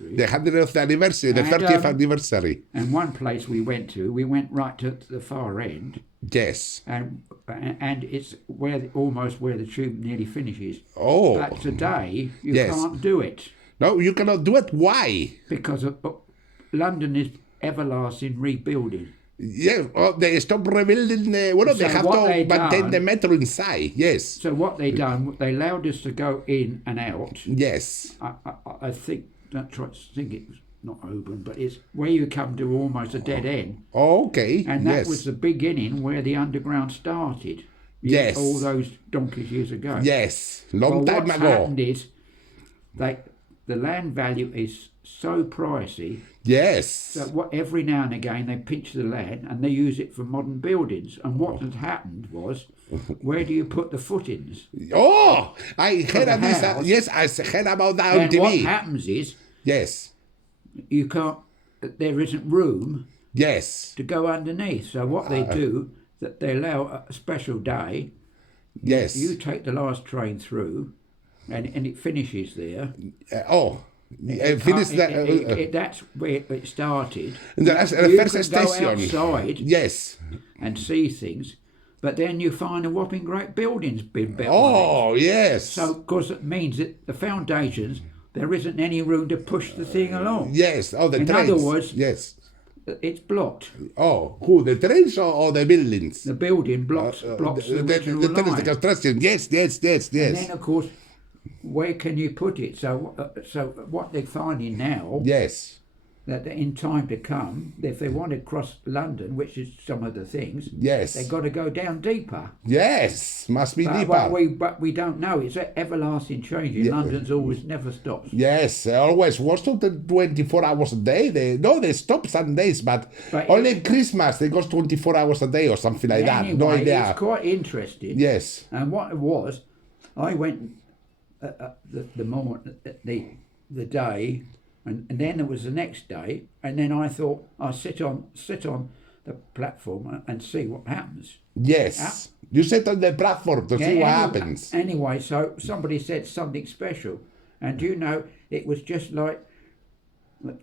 anniversary. The 100th anniversary, the 30th anniversary. And one place we went right to the far end. Yes. And it's almost where the tube nearly finishes. Oh. But today, you Yes. can't do it. No, you cannot do it. Why? Because London is everlasting rebuilding. Yeah, they stop rebuilding. They have to maintain the metro inside. Yes. So what they done, they allowed us to go in and out. Yes. I think it was not open, but it's where you come to almost a dead end. Oh, okay. And that was the beginning where the underground started. Yes. All those donkeys years ago. Yes. Long time what's ago. Happened is the land value is so pricey. Yes. So every now and again they pinch the land and they use it for modern buildings. And what had happened was, where do you put the footings? Oh, I heard of this. Yes, I heard about that on TV. What happens is, yes, you can't. There isn't room. Yes. To go underneath. So what they do, that they allow a special day. Yes. You take the last train through, and it finishes there. That's where it started. That's the first station. Go outside. Yes. And see things, but then you find a whopping great building's been built. Oh, yes. So, of course, it means that the foundations, there isn't any room to push the thing along. Yes. Oh, the trains. In other words, yes. It's blocked. Oh, who? The trains or the buildings? The building blocks the original line. The construction. Yes. And then, of course, where can you put it? So what they're finding now, yes, that in time to come, if they want to cross London, which is some of the things, yes, they've got to go down deeper. Yes, must be deeper. But we don't know. It's an everlasting change. London's always never stops. Yes, always. What's not 24 hours a day? They stop some days, but only Christmas they go 24 hours a day or something like that. No idea. It's quite interesting. Yes. And what it was, I went the day, and then there was the next day, and then I thought I'll sit on the platform and see what happens. Yes. You sit on the platform to see what happens. Anyway, so somebody said something special, and it was just like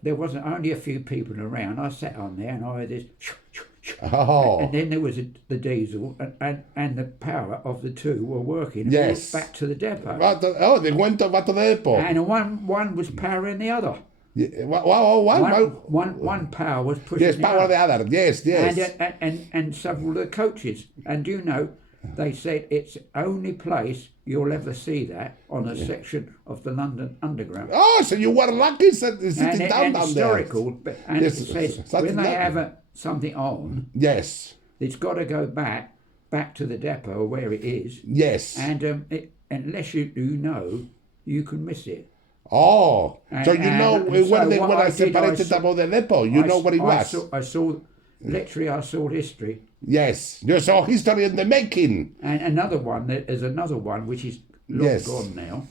there wasn't only a few people around. I sat on there and I heard this. Oh. And then there was the diesel and the power of the two were working. Yes. Back to the depot. They went back to the depot. And one was powering the other. Yeah. One power was pushing. Yes, power the other. Yes. And several of the coaches. And they said it's the only place you'll ever see that on a section of the London Underground. Oh, so you were lucky sitting down historical, there. And it says when they have something on, yes, it's got to go back to the depot where it is. Yes. And unless you can miss it. Oh, so when I separated about the depot, know what it was. I saw history. Yes, you saw history in the making. And there's another one which is long gone now,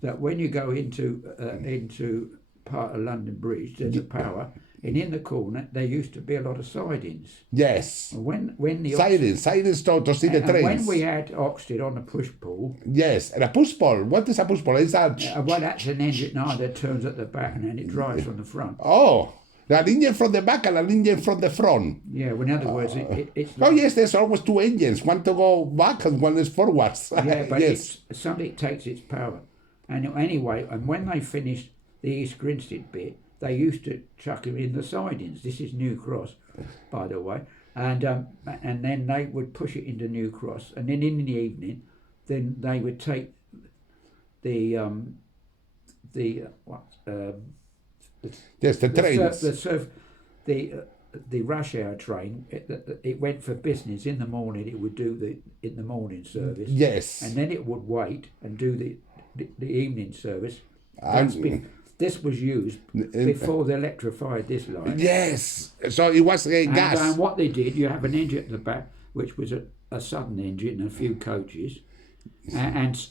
that when you go into part of London Bridge, there's a power, and in the corner there used to be a lot of sidings. Yes. When the sidings to see the trains. When we had Oxted on the push pull. Yes, and a push pull. What is a push pull? Is that? That's an engine that turns at the back and then it drives from the front. Oh. An engine from the back and an engine from the front. Yeah, well, in other words, it's... Oh, yes, there's always two engines. One to go back and one is forwards. Yeah, but yes. Something takes its power. And anyway, and when they finished the East Grinstead bit, they used to chuck them in the sidings. This is New Cross, by the way. And then they would push it into New Cross. And then in the evening, then they would take the trains. The rush hour train. It went for business in the morning. It would do in the morning service. Yes. And then it would wait and do the evening service. This was used before they electrified this line. Yes. So it was gas. And what they did, you have an engine at the back, which was a Southern engine and a few coaches, and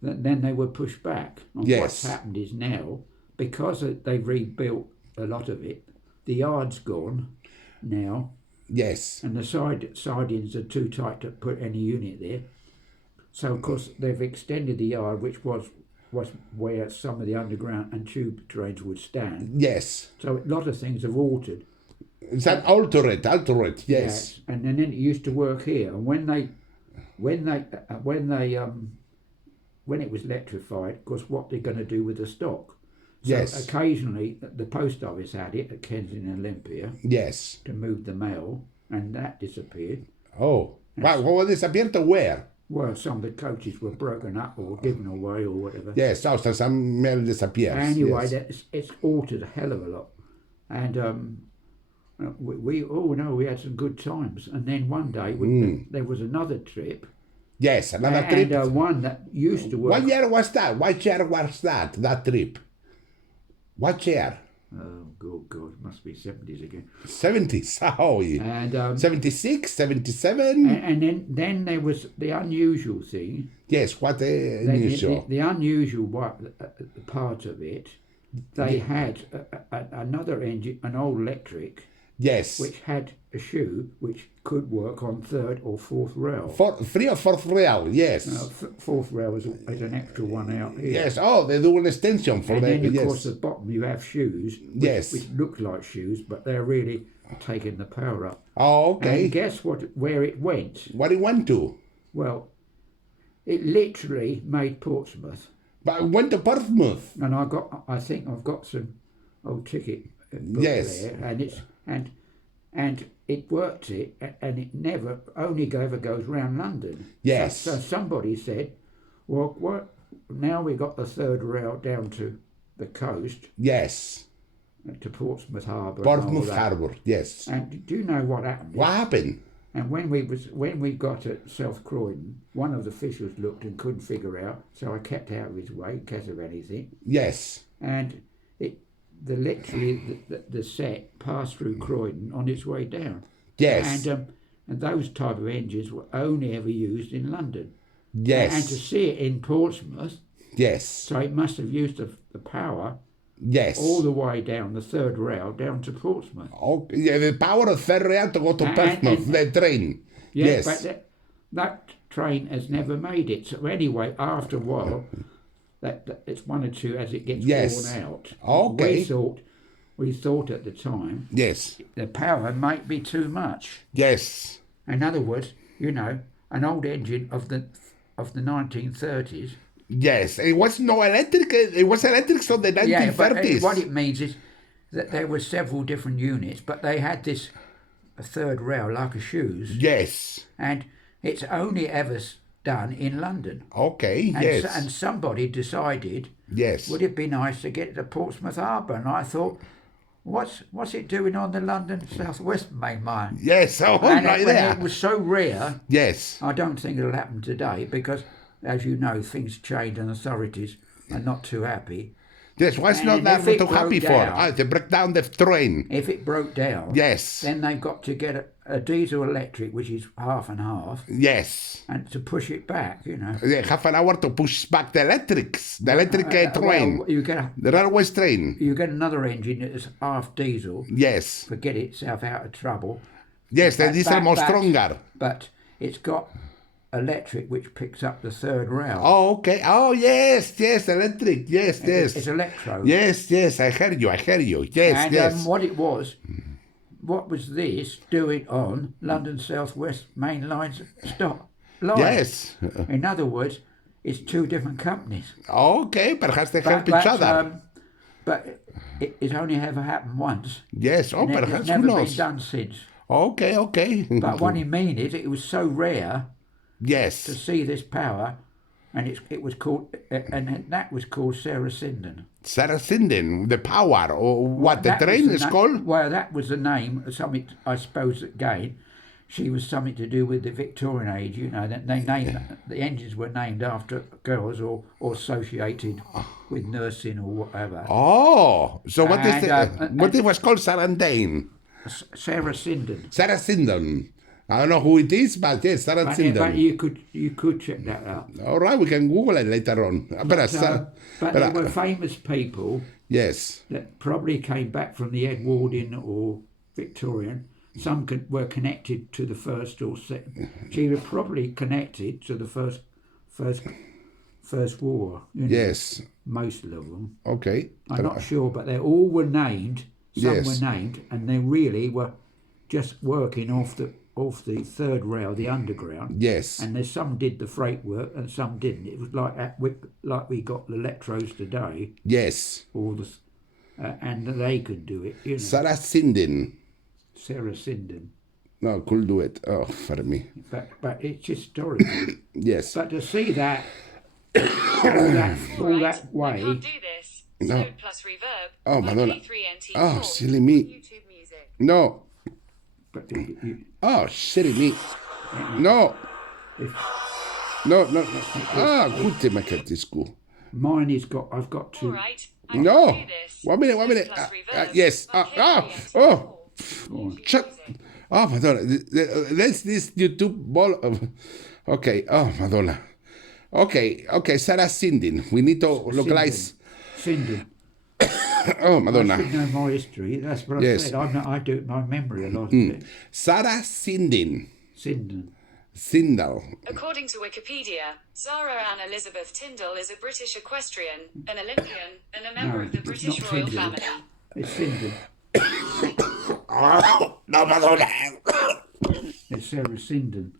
then they were pushed back. And what's happened is now, because they've rebuilt a lot of it, the yard's gone now. Yes. And the sidings are too tight to put any unit there. So, of course, they've extended the yard, which was was where some of the underground and tube trains would stand. Yes. So a lot of things have altered. Is that altered? Yes. And then it used to work here. And when it was electrified, of course, what they're going to do with the stock? So Yes. occasionally, the post office had it at Kensington and Olympia Yes. to move the mail, and that disappeared. Oh. Wow, what disappeared to where? Well, some of the coaches were broken up or given away or whatever. Yes, so some mail disappears. Anyway, yes. it's altered a hell of a lot. And we had some good times. And then one day, there was another trip. Yes, another trip. And one that used to work. What year was that? What year was that trip? What year? Oh, God, must be 70s again. 70s, oh, And 76, 77? And then there was the unusual thing. Yes, what unusual? The unusual part of it, they had another engine, an old electric, Yes. which had a shoe which could work on third or fourth rail. Three or fourth rail, yes. Fourth rail is an extra one out here. Yes, oh, they do an extension for and the... then, of yes. course, at the bottom you have shoes, which look like shoes, but they're really taking the power up. Oh, okay. And guess where it went? What it went to? Well, it literally made Portsmouth. But it went to Portsmouth. And I think I've got some old ticket book Yes. there, and it worked and it never goes round London. Yes. So somebody said, well, what? Now we got the third rail down to the coast. Yes. To Portsmouth Harbour. Portsmouth Harbour, yes. And do you know what happened? What happened? And when we got at South Croydon, one of the officials looked and couldn't figure out, so I kept out of his way in case of anything. Yes. And the set passed through Croydon on its way down. Yes. And those type of engines were only ever used in London. Yes. And to see it in Portsmouth, yes. So it must have used the power. Yes. All the way down the third rail down to Portsmouth. Oh, yeah, the power of third rail to go to Portsmouth, the train. Yeah, yes. But that train has never made it. So anyway, after a while, that it's one or two as it gets worn out. Okay. We thought at the time. Yes. The power might be too much. Yes. In other words, an old engine of the 1930s. Yes, it was no electric. It was electric from the 1930s. Yeah, but what it means is that there were several different units, but they had a third rail like a shoes. Yes. And it's only ever done in London. Okay, and yes. And somebody decided, yes, would it be nice to get to Portsmouth Harbour? And I thought, what's it doing on the London South West Main Line? Yes, it was so rare. Yes. I don't think it'll happen today because, as you know, things change and authorities are not too happy. Yes, what's not that too happy for? They break down the train. If it broke down, yes, then they've got to get a diesel electric, which is half and half. Yes. And to push it back, half an hour to push back the electric train. Well, you get the railway train. You get another engine that is half diesel. Yes. To get itself out of trouble. Yes, the diesel more stronger. But it's got electric which picks up the third rail. Oh, okay. Oh, yes, electric. Yes. It's electro. Yes, I heard you. Yes, and what was this doing on London South West Main Line's stop line? Yes. In other words, it's two different companies. Okay, perhaps they help each other. But it's only ever happened once. Yes, perhaps it's never been done since. Okay. But what I mean is, it was so rare. Yes. To see this power, and it was called, and that was called Sarah Sinden. Sarah Sinden, the power, or what the train is called? Well, that was the name. Something I suppose again, she was something to do with the Victorian age. That they named the engines were named after girls or associated with nursing or whatever. Oh, so what it was called? Sarah Sinden. Sarah Sinden. Sarah Sinden. I don't know who it is, but yes, Sarah Sinden. But you could check that out. All right, we can Google it later on. But there were famous people. Yes. That probably came back from the Edwardian or Victorian. Some were connected to the first or second. She was probably connected to the first First War. You know, Yes. most of them. Okay. I'm not sure, but they all were named. Some Yes. were named, and they really were just working off the third rail, the underground. Yes. And there's some did the freight work and some didn't. It was like we got the electros today, Yes. and they could do it. You know, Sarah Sinden. Sarah Sinden. No, could do it. Oh, for me. But it's historical. Yes. But to see that all that way. Can't do this. No. Slowed plus reverb. Oh, Madonna. K3NT4. Oh, silly me. YouTube music. No. But Oh, silly me. No. No. Ah, good make it this school. mine is I've got to. All right. I No. can do this. 1 minute. 1 minute. Plus reverb. Yes. Oh. Chuck. Oh, Madonna. That's this YouTube ball of. Okay. Oh, Madonna. Okay. Sarah Sinden. We need to localize. Sinden. Oh, I Madonna. should know my history. That's what I Yes. said. I do it by memory a lot of it. Sarah Sinden. Sinden. Sindel. According to Wikipedia, Zara Ann Elizabeth Tyndall is a British equestrian, an Olympian, and a member of the it's British not royal Tyndall. family. It's Sinden. Oh, no, Madonna. It's Sarah Sinden.